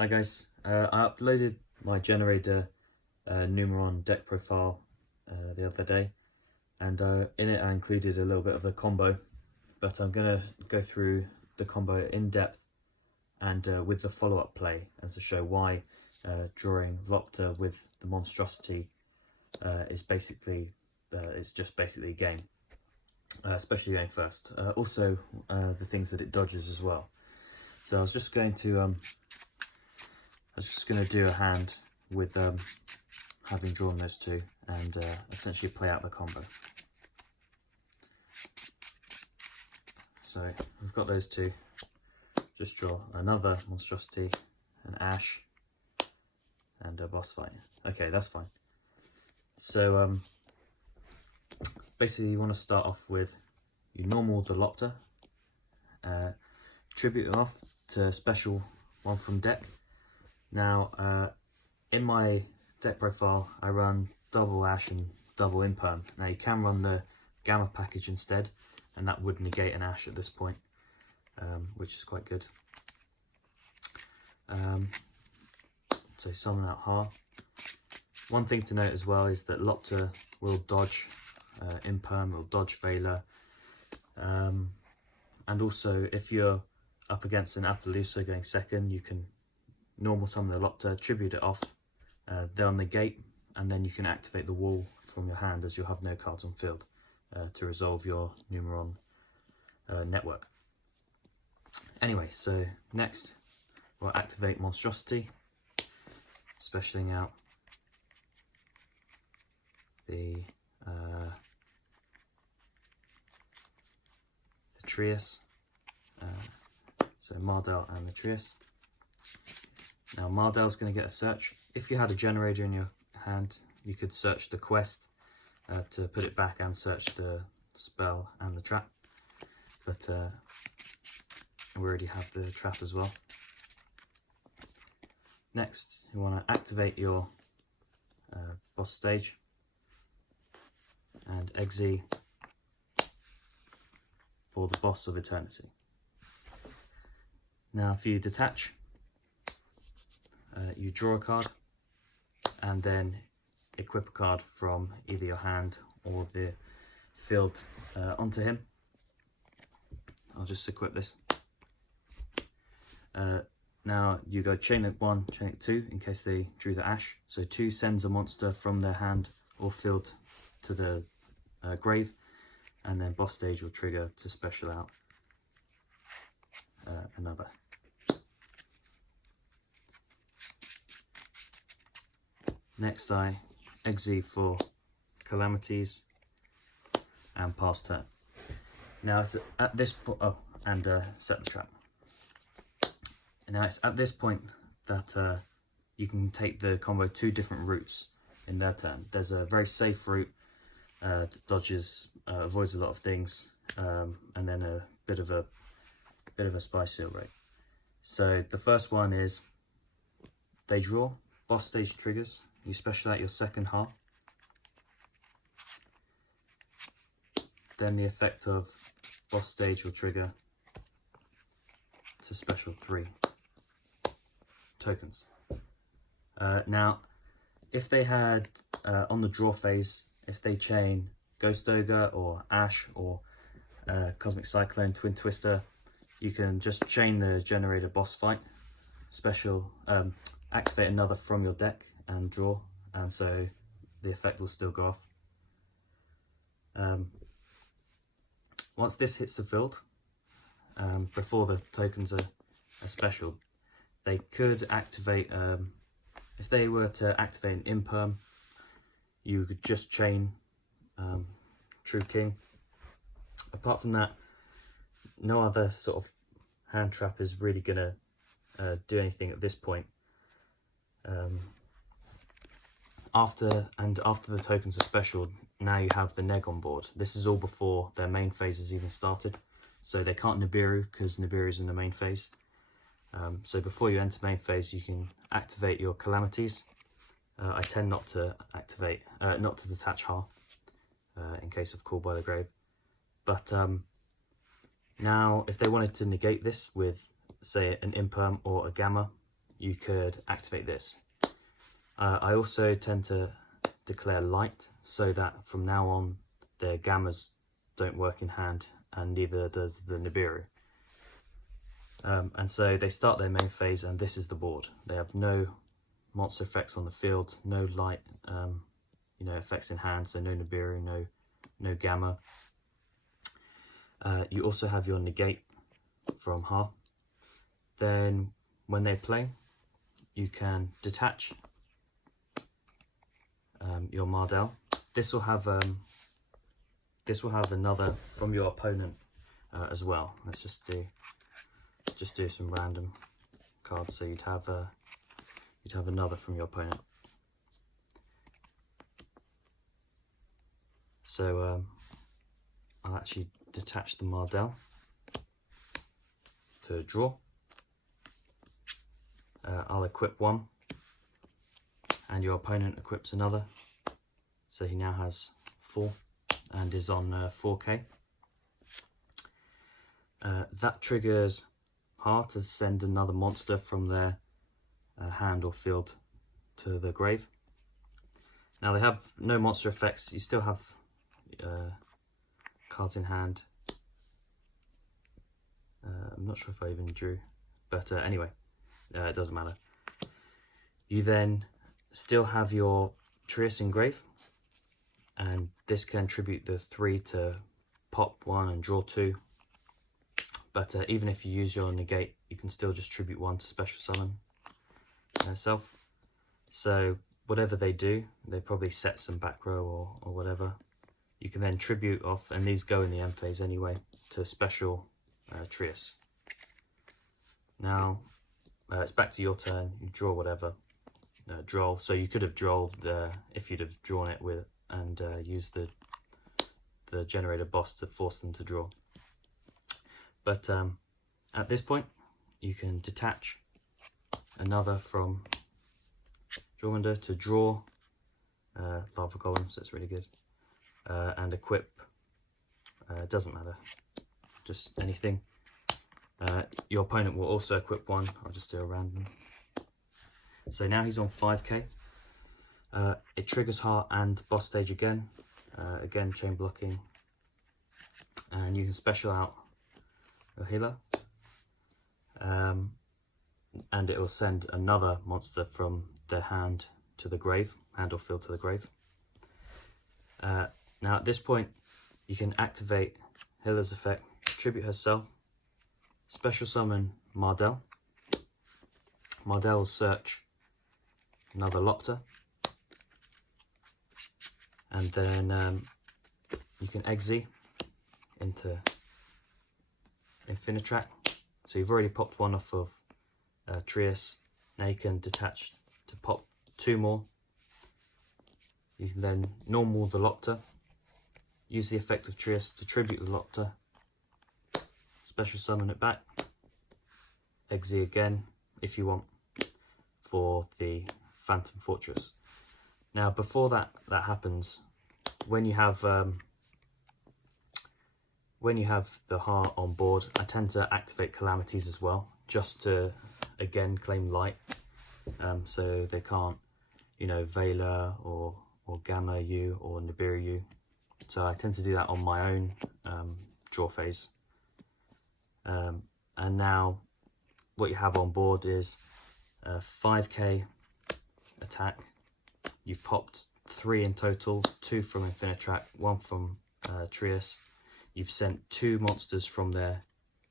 Hi guys, I uploaded my generator Numeron deck profile the other day, and in it I included a little bit of the combo, but I'm going to go through the combo in depth and with the follow-up play, and to show why drawing Lopter with the monstrosity is basically it's just basically a game, especially going first. Also the things that it dodges as well. So I was just going to do a hand with having drawn those two, and essentially play out the combo. So we've got those two. Just draw another monstrosity, an ash, and a boss fight. Okay, that's fine. So basically you want to start off with your normal Dilopter, tribute it off to a special one from deck. Now in my deck profile I run double ash and double imperm. Now you can run the gamma package instead, and that would negate an ash at this point, which is quite good. So summon out Ha. One thing to note as well is that Lopter will dodge imperm, will dodge Veiler, and also if you're up against an Appaloosa going second, you can normal summon the Lopter, tribute it off, they'll negate, and then you can activate the wall from your hand as you'll have no cards on field to resolve your Numeron network. Anyway, so next we'll activate Monstrosity, specialing out the Trias, so Mardell and the Trias. Now Mardell's going to get a search. If you had a generator in your hand, you could search the quest to put it back and search the spell and the trap, but we already have the trap as well. Next, you want to activate your boss stage and Exe for the boss of eternity. Now if you detach, you draw a card and then equip a card from either your hand or the field onto him. I'll just equip this. Now you go chain link 1, chain link 2 in case they drew the ash. So 2 sends a monster from their hand or field to the grave, and then boss stage will trigger to special out another. Next I Exe for calamities and pass turn. Now it's at this point, and set the trap. Now it's at this point that you can take the combo 2 different routes in their turn. There's a very safe route that dodges, avoids a lot of things, and then a bit of a spicy rate. So the first one is they draw, boss stage triggers, you special out your second Ha. Then the effect of boss stage will trigger to special 3 tokens. Now if they had on the draw phase, if they chain Ghost Ogre or Ash or Cosmic Cyclone, Twin Twister, you can just chain the generator boss fight, special activate another from your deck and draw, and so the effect will still go off. Once this hits the field, before the tokens are special, they could activate, if they were to activate an imperm, you could just chain True King. Apart from that, no other sort of hand trap is really gonna do anything at this point. After the tokens are special, now you have the neg on board. This is all before their main phase has even started, so they can't Nibiru because Nibiru is in the main phase. So before you enter main phase, you can activate your calamities. I tend not to activate, not to detach Ha in case of Call by the Grave. But now if they wanted to negate this with say an imperm or a gamma, you could activate this. I also tend to declare light so that from now on their gammas don't work in hand, and neither does the Nibiru. And so they start their main phase, and this is the board. They have no monster effects on the field, no light effects in hand, so no Nibiru, no gamma. You also have your negate from Ha. Then when they play, you can detach your Mardell. This will have another from your opponent as well. Let's just do some random cards. So you'd have another from your opponent. So I'll actually detach the Mardell to draw. I'll equip one, and your opponent equips another. So he now has 4 and is on 4k. That triggers Ha to send another monster from their hand or field to the grave. Now they have no monster effects. You still have cards in hand. I'm not sure if I even drew, but anyway, it doesn't matter. You then still have your Trius in grave, and this can tribute the 3 to pop 1 and draw 2. But even if you use your negate, you can still just tribute 1 to special summon herself. So whatever they do, they probably set some back row or whatever. You can then tribute off, and these go in the end phase anyway, to special Trius. Now it's back to your turn. You draw whatever. Draw. So you could have drawn if you'd have drawn it with and used the generator boss to force them to draw. But at this point, you can detach another from draw window to draw lava golem, so it's really good, and equip. It doesn't matter, just anything. Your opponent will also equip one. I'll just do a random. So now he's on 5k. It triggers Heart and boss stage again. Again, chain blocking. And you can special out a healer. And it will send another monster from their hand to the grave, hand or field to the grave. Now at this point, you can activate healer's effect, tribute herself, special summon Mardell. Mardell will search another Lopter, and then you can exi into Infinitrack. So you've already popped one off of Trius. Now you can detach to pop 2 more. You can then normal the Lopter, use the effect of Trius to tribute the Lopter, special summon it back, exi again if you want for the Phantom Fortress. Now before that happens, when you have the Heart on board, I tend to activate Calamities as well, just to again claim light, so they can't, Vela or Gamma you or Nibiru you. So I tend to do that on my own draw phase. And now what you have on board is 5k attack. You've popped 3 in total, 2 from Infinitrack, 1 from Trius. You've sent 2 monsters from their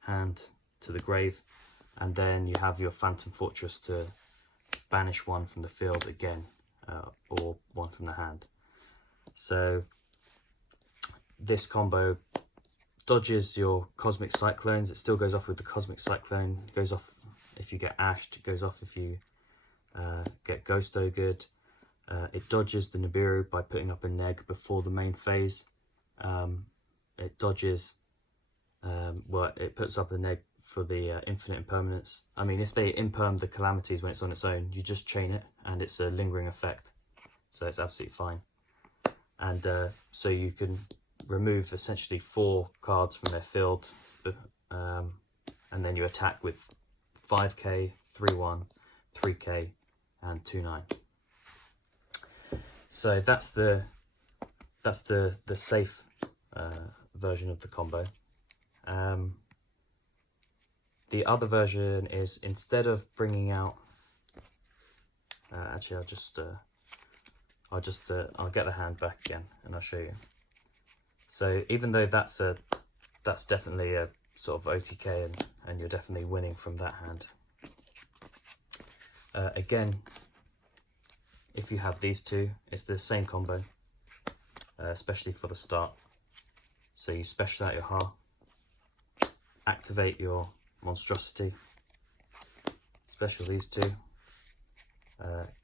hand to the grave, and then you have your Phantom Fortress to banish 1 from the field again, or 1 from the hand. So this combo dodges your Cosmic Cyclones. It still goes off with the Cosmic Cyclone. It goes off if you get Ashed. It goes off if you get Ghost Ogred. It dodges the Nibiru by putting up a neg before the main phase. It dodges, it puts up a neg for the infinite impermanence. I mean, if they imperm the Calamities when it's on its own, you just chain it and it's a lingering effect. So it's absolutely fine. And so you can remove essentially 4 cards from their field, and then you attack with 5k, 3-1, 3k and 2-9. So that's the safe version of the combo. The other version is, instead of bringing out, actually I'll get the hand back again and I'll show you. So even though that's definitely a sort of OTK and you're definitely winning from that hand, again, if you have these two, it's the same combo, especially for the start. So you special out your Ha, activate your monstrosity, special these two,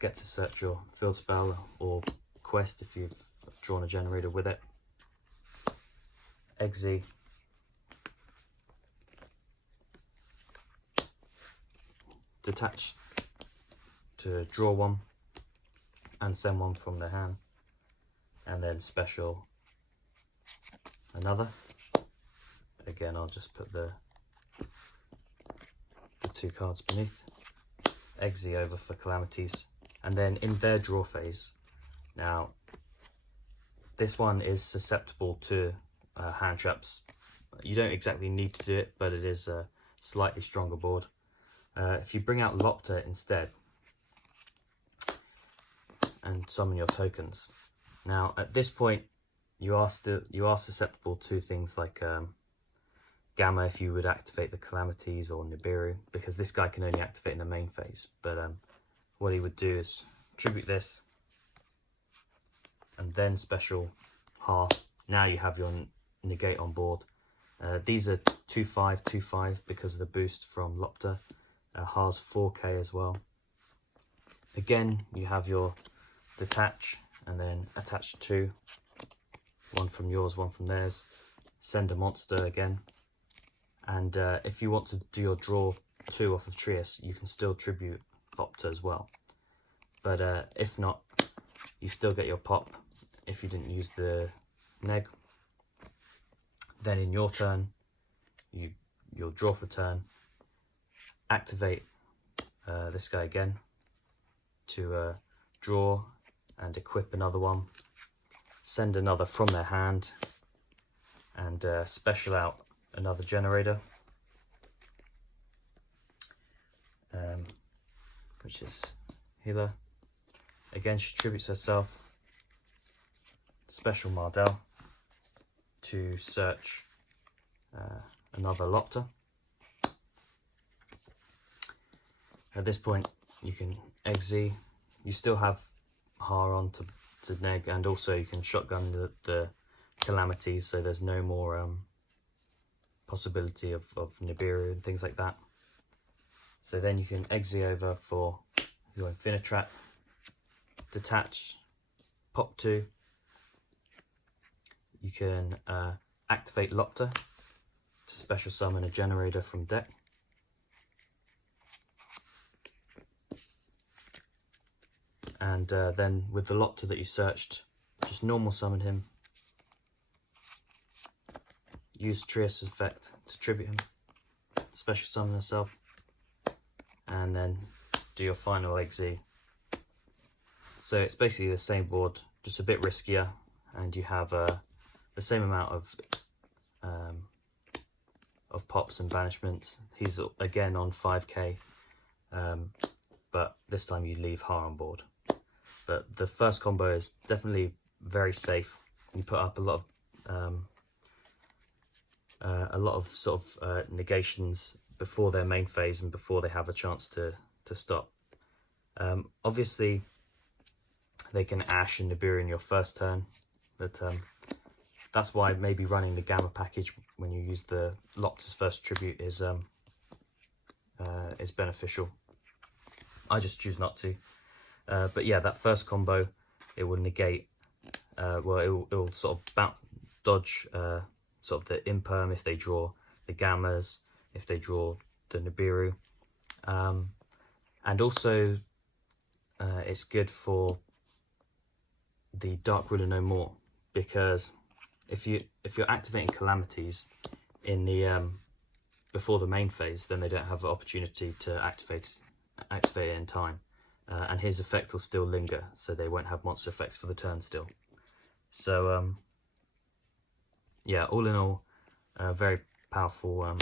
get to search your field spell or quest if you've drawn a generator with it, Exe, detach to draw one and send one from the hand, and then special another. Again, I'll just put the two cards beneath, Exe over for calamities, and then in their draw phase, now this one is susceptible to hand traps. You don't exactly need to do it, but it is a slightly stronger board. If you bring out Lopter instead and summon your tokens, now at this point you are susceptible to things like Gamma if you would activate the calamities, or Nibiru, because this guy can only activate in the main phase. But what he would do is tribute this and then special Ha. Now you have your negate on board. These are 2/5, 2/5 because of the boost from Lopter. Ha's 4k as well. Again, you have your detach and then attach two, one from yours, one from theirs. Send a monster again. And if you want to do your draw 2 off of Trius, you can still tribute Lopter as well. But if not, you still get your pop if you didn't use the neg. Then in your turn, you'll draw for turn, activate this guy again to draw and equip another one, send another from their hand, and special out another generator, which is healer. Again, she tributes herself, special Mardell to search another Lopter. At this point you can Exe, you still have Ha on to neg, and also you can shotgun the calamities, so there's no more possibility of Nibiru and things like that. So then you can Exe over for your Infinitrap, detach, pop 2, you can activate Lopter to special summon a generator from deck. And then with the Lopter that you searched, just normal summon him, use Trius effect to tribute him, special summon herself, and then do your final Exe. So it's basically the same board, just a bit riskier, and you have the same amount of pops and banishments. He's again on 5k, but this time you leave Ha on board. But the first combo is definitely very safe. You put up a lot of sort of negations before their main phase and before they have a chance to stop. Obviously they can Ash and Nibiru in your first turn, but that's why maybe running the Gamma package when you use the Lopter's first tribute is beneficial. I just choose not to. But yeah, that first combo, it will negate, well, it will sort of dodge sort of the Imperm if they draw the Gammas, if they draw the Nibiru. And also, it's good for the Dark Ruler No More, because if you're activating calamities in the before the main phase, then they don't have the opportunity to activate activate it in time, and his effect will still linger, so they won't have monster effects for the turn still. So yeah, all in all, very powerful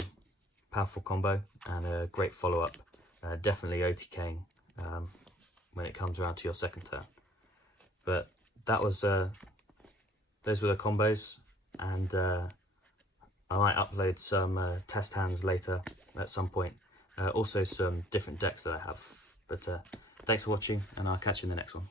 combo and a great follow-up. Definitely OTKing when it comes around to your second turn. But that was those were the combos, and I might upload some test hands later at some point. Also some different decks that I have. But thanks for watching, and I'll catch you in the next one.